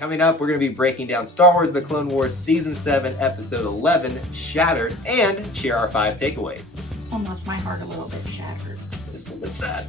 Coming up, we're going to be breaking down Star Wars The Clone Wars Season 7, Episode 11, Shattered, and share our 5 takeaways. This one left my heart a little bit shattered. This one was sad.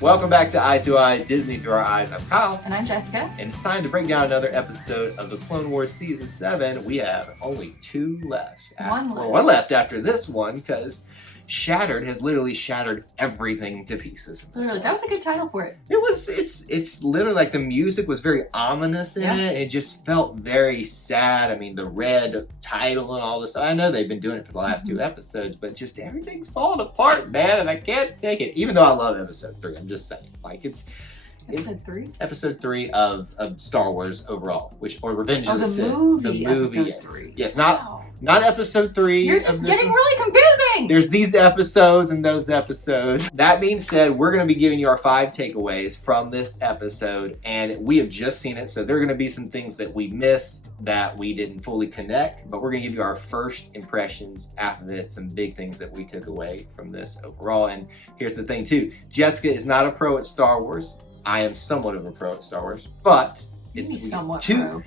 Welcome back to Eye to Eye, Disney Through Our Eyes. I'm Kyle. And I'm Jessica. And it's time to break down another episode of The Clone Wars Season 7. We have only 2 left. One left after this one, because Shattered has literally shattered everything to pieces. Literally, that was a good title for it. It's literally like the music was very ominous in it. It just felt very sad. I mean, the red title and all this. I know they've been doing it for the last 2 episodes, but just everything's falling apart, man, and I can't take it. Even though I love Episode 3, I'm just saying. Like, Episode 3? Episode 3 of Star Wars overall, or Revenge of the Sith. The movie, yes. 3. Yes, Wow. Not Episode 3. You're just getting really confusing! There's these episodes and those episodes. That being said, we're going to be giving you our 5 takeaways from this episode, and we have just seen it, so there are going to be some things that we missed that we didn't fully connect, but we're going to give you our first impressions after it, some big things that we took away from this overall. And here's the thing, too. Jessica is not a pro at Star Wars. I am somewhat of a pro at Star Wars, but it's somewhat pro.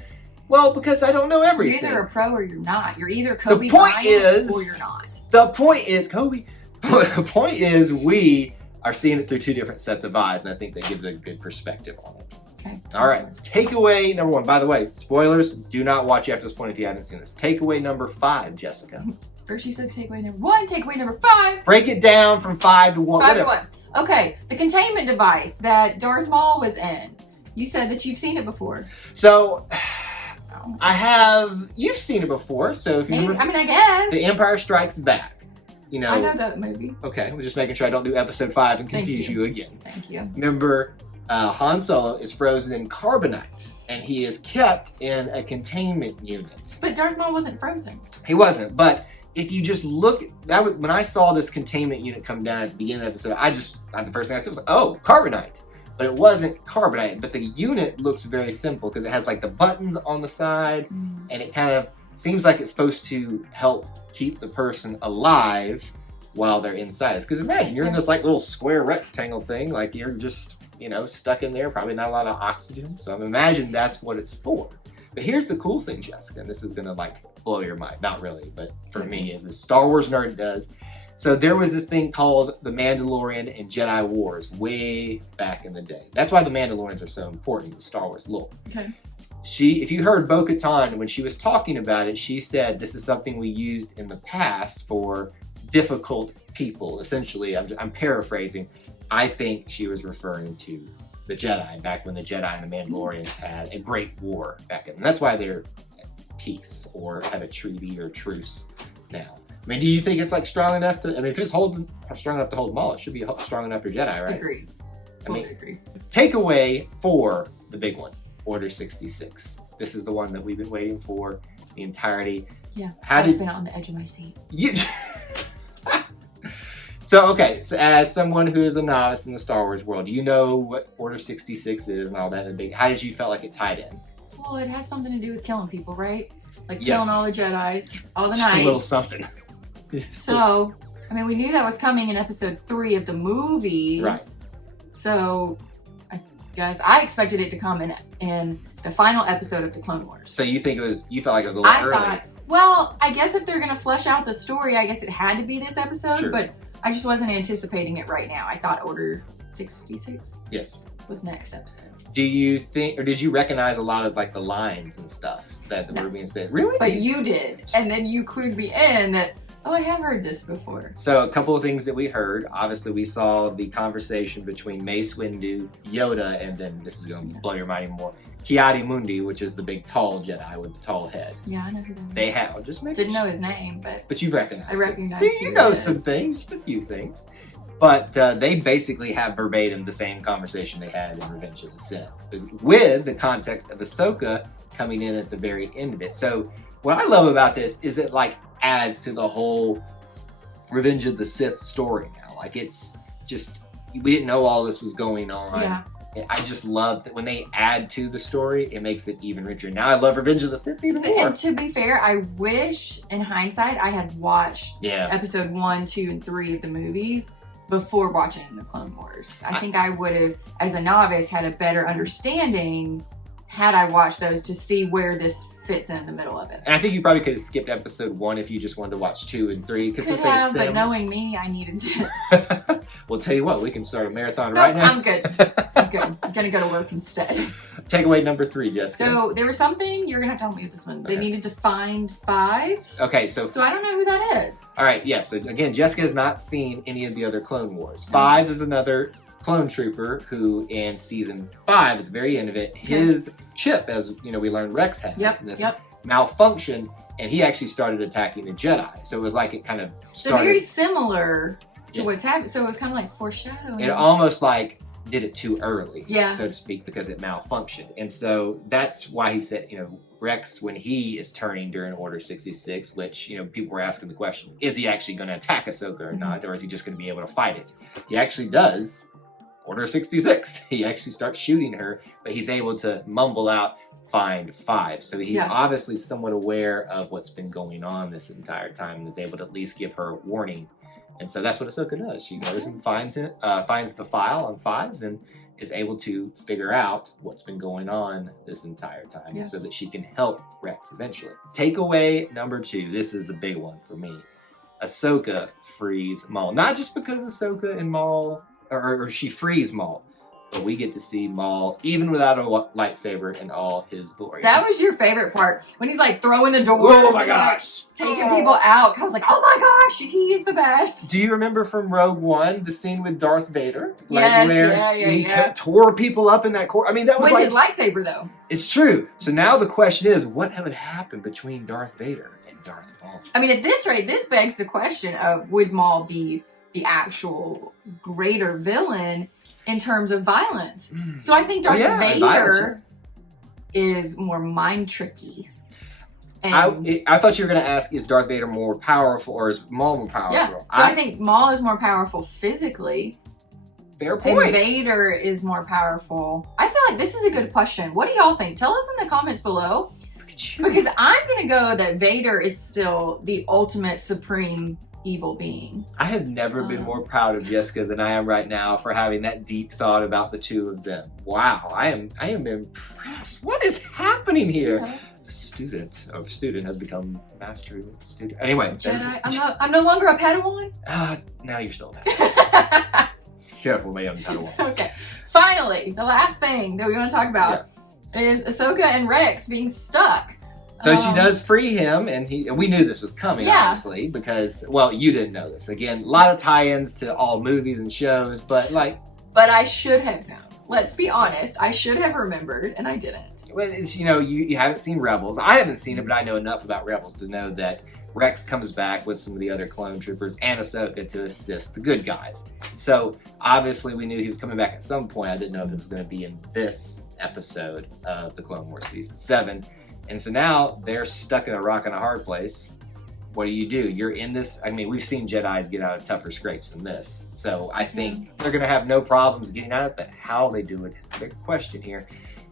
Well, because I don't know everything. You're either a pro or you're not. You're either Kobe Bryant or you're not. The point is, Kobe. The point is, we are seeing it through 2 different sets of eyes, and I think that gives a good perspective on it. Okay. All right. Takeaway number 1. By the way, spoilers. Do not watch after this point if you haven't seen this. Takeaway number 5, Jessica. First you said takeaway number 1. Takeaway number 5. Break it down from 5 to 1. 5 to 1. Okay. The containment device that Darth Maul was in. You said that you've seen it before. So, you've seen it before, so if you remember, I guess. The Empire Strikes Back. You know. I know that movie. Okay, we're just making sure I don't do episode 5 and confuse you again. Thank you. Remember, Han Solo is frozen in carbonite, and he is kept in a containment unit. But Darth Maul wasn't frozen. He wasn't, but if you just look, when I saw this containment unit come down at the beginning of the episode, the first thing I said was, oh, carbonite. But it wasn't carbonite, but the unit looks very simple because it has like the buttons on the side, and it kind of seems like it's supposed to help keep the person alive while they're inside. Because imagine, you're in this like little square rectangle thing, like you're just, stuck in there, probably not a lot of oxygen. So I imagine that's what it's for. But here's the cool thing, Jessica, and this is gonna like blow your mind. Not really, but for me, as a Star Wars nerd does. So there was this thing called The Mandalorian and Jedi Wars way back in the day. That's why the Mandalorians are so important in Star Wars lore. Okay. If you heard Bo-Katan, when she was talking about it, she said this is something we used in the past for difficult people. Essentially, I'm paraphrasing. I think she was referring to the Jedi, back when the Jedi and the Mandalorians had a great war back then. And that's why they're at peace or have a treaty or truce now. I mean, do you think it's like strong enough to? I mean, if it's strong enough to hold them all, it should be strong enough for Jedi, right? Agreed. Fully agree. Takeaway for the big one, Order 66. This is the one that we've been waiting for the entirety. Yeah, I've been on the edge of my seat. So as someone who is a novice in the Star Wars world, do you know what Order 66 is and all that? How did you feel like it tied in? Well, it has something to do with killing people, right? Like killing all the Jedis, all the knights. Just a little something. So, I mean, we knew that was coming in episode 3 of the movies. Right. So, guys, I expected it to come in the final episode of the Clone Wars. So you felt like it was a little early? Well, I guess if they're going to flesh out the story, I guess it had to be this episode, but I just wasn't anticipating it right now. I thought Order 66 was next episode. Do you think, or did you recognize a lot of like the lines and stuff that were being said? Really? But you did, and then you clued me in that, oh, I have heard this before. So a couple of things that we heard. Obviously, we saw the conversation between Mace Windu, Yoda, and then this is going to blow your mind even more, Ki-Adi-Mundi, which is the big tall Jedi with the tall head. Yeah, I know who that is. They have, just make Didn't know his name, but you recognized I recognized it. See, you know some things, just a few things. But they basically have verbatim the same conversation they had in Revenge of the Sith, with the context of Ahsoka coming in at the very end of it. So what I love about this is it like adds to the whole Revenge of the Sith story now. Like it's just, we didn't know all this was going on. Yeah. I just love that when they add to the story, it makes it even richer. Now I love Revenge of the Sith even more. And to be fair, I wish, in hindsight, I had watched episode 1, 2, and 3 of the movies before watching the Clone Wars. I think I would have, as a novice, had a better understanding had I watched those to see where this fits in the middle of it. And I think you probably could have skipped episode 1 if you just wanted to watch 2 and 3. But knowing me, I needed to. Well, tell you what, we can start a marathon right now. I'm good. I'm good. I'm going to go to work instead. Takeaway number 3, Jessica. So there was something, you're going to have to help me with this one. They needed to find 5s. Okay, so I don't know who that is. All right, yeah, so again, Jessica has not seen any of the other Clone Wars. 5 is another clone trooper who, in season 5, at the very end of it, his chip, as we learned Rex has, malfunctioned, and he actually started attacking the Jedi. So it was like it kind of started. So very similar to what's happened. So it was kind of like foreshadowing. It almost like did it too early, yeah, so to speak, because it malfunctioned. And so that's why he said, Rex, when he is turning during Order 66, which, people were asking the question, is he actually going to attack Ahsoka or not, or is he just going to be able to fight it? He actually does. Order 66. He actually starts shooting her, but he's able to mumble out, find 5. So he's obviously somewhat aware of what's been going on this entire time and is able to at least give her a warning. And so that's what Ahsoka does. She goes and finds the file on 5s and is able to figure out what's been going on this entire time so that she can help Rex eventually. Takeaway number 2. This is the big one for me. Ahsoka frees Maul. Not just because Ahsoka and Maul... Or she frees Maul, but we get to see Maul even without a lightsaber in all his glory. That was your favorite part when he's like throwing the doors. Oh my gosh! Taking people out. I was like, oh my gosh, he is the best. Do you remember from Rogue One the scene with Darth Vader? Yes, where he tore people up in that court. I mean, that was with his lightsaber though. It's true. So now the question is, what would happen between Darth Vader and Darth Maul? I mean, at this rate, this begs the question of would Maul be the actual greater villain in terms of violence? So I think Darth Vader is more mind tricky. And I thought you were going to ask, is Darth Vader more powerful or is Maul more powerful? Yeah. So I think Maul is more powerful physically. Fair point. And Vader is more powerful. I feel like this is a good question. What do y'all think? Tell us in the comments below. Look at you. Because I'm going to go that Vader is still the ultimate supreme evil being. I have never been more proud of Jessica than I am right now for having that deep thought about the two of them. Wow, I am impressed. What is happening here? Yeah. The student has become master student. Anyway, Jedi, I'm no longer a Padawan. Now you're still a Padawan. Careful, my young Padawan. Okay. Finally, the last thing that we want to talk about is Ahsoka and Rex being stuck. So she does free him, and we knew this was coming, obviously, because, well, you didn't know this. Again, a lot of tie-ins to all movies and shows, but But I should have known. Let's be honest. I should have remembered, and I didn't. Well, it's, you haven't seen Rebels. I haven't seen it, but I know enough about Rebels to know that Rex comes back with some of the other clone troopers and Ahsoka to assist the good guys. So, obviously, we knew he was coming back at some point. I didn't know if it was going to be in this episode of the Clone Wars Season 7. And so now they're stuck in a rock and a hard place. What do? You're in this. I mean, we've seen Jedis get out of tougher scrapes than this. So I think they're going to have no problems getting out of it, but how they do it is the big question here.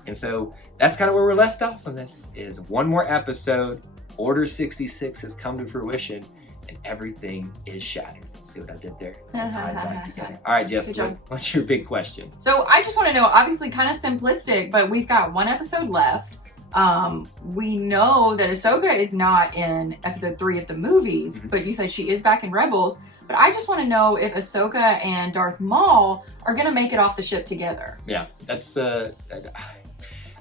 And so that's kind of where we're left off on this, is one more episode. Order 66 has come to fruition and everything is shattered. See what I did there? Tied back together. All right, Jess, what's your big question? So I just want to know, obviously kind of simplistic, but we've got one episode left. We know that Ahsoka is not in episode 3 of the movies, but you said she is back in Rebels. But I just want to know if Ahsoka and Darth Maul are going to make it off the ship together. Yeah, that's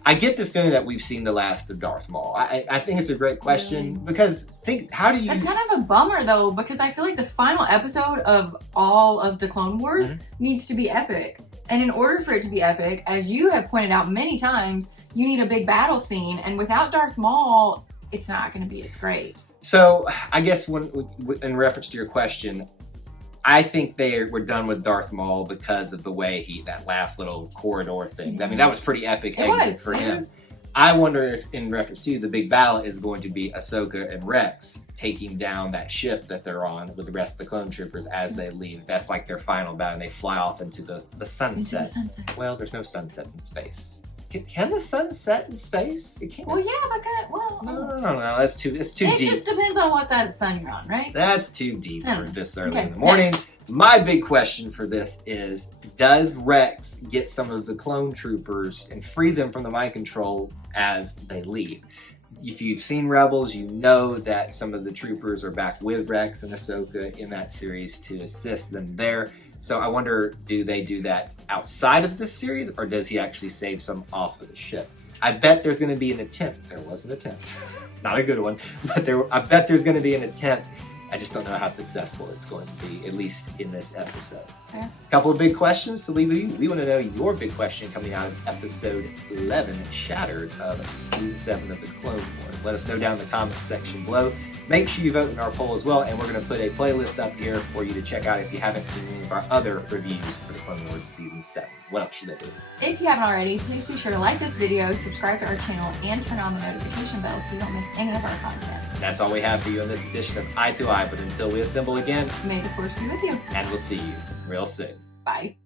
I get the feeling that we've seen the last of Darth Maul. I think it's a great question because how do you... That's kind of a bummer though, because I feel like the final episode of all of the Clone Wars needs to be epic. And in order for it to be epic, as you have pointed out many times, you need a big battle scene, and without Darth Maul, it's not going to be as great. So, I guess in reference to your question, I think they were done with Darth Maul because of the way that last little corridor thing. I mean, that was pretty epic exit for him. I wonder if, in reference to the big battle, is going to be Ahsoka and Rex taking down that ship that they're on with the rest of the clone troopers as they leave. That's like their final battle, and they fly off into the sunset. Into the sunset. Well, there's no sunset in space. Can the sun set in space? It can't. Well, yeah, well, No. That's too. It's too deep. It just depends on what side of the sun you're on, right? That's too deep for this early Okay, in the morning. next. My big question for this is, does Rex get some of the clone troopers and free them from the mind control as they leave? If you've seen Rebels, you know that some of the troopers are back with Rex and Ahsoka in that series to assist them there. So I wonder, do they do that outside of this series, or does he actually save some off of the ship? I bet there's going to be an attempt. There was an attempt. Not a good one, but I bet there's going to be an attempt. I just don't know how successful it's going to be, at least in this episode. Okay. A couple of big questions to leave with you. We want to know your big question coming out of episode 11, Shattered, of season 7 of the Clone Wars. Let us know down in the comments section below. Make sure you vote in our poll as well, and we're going to put a playlist up here for you to check out if you haven't seen any of our other reviews for the Clone Wars season 7. What else should they do? If you haven't already, please be sure to like this video, subscribe to our channel, and turn on the notification bell so you don't miss any of our content. That's all we have for you in this edition of Eye to Eye, but until we assemble again, May the Force be with you. and we'll see you real soon. Bye.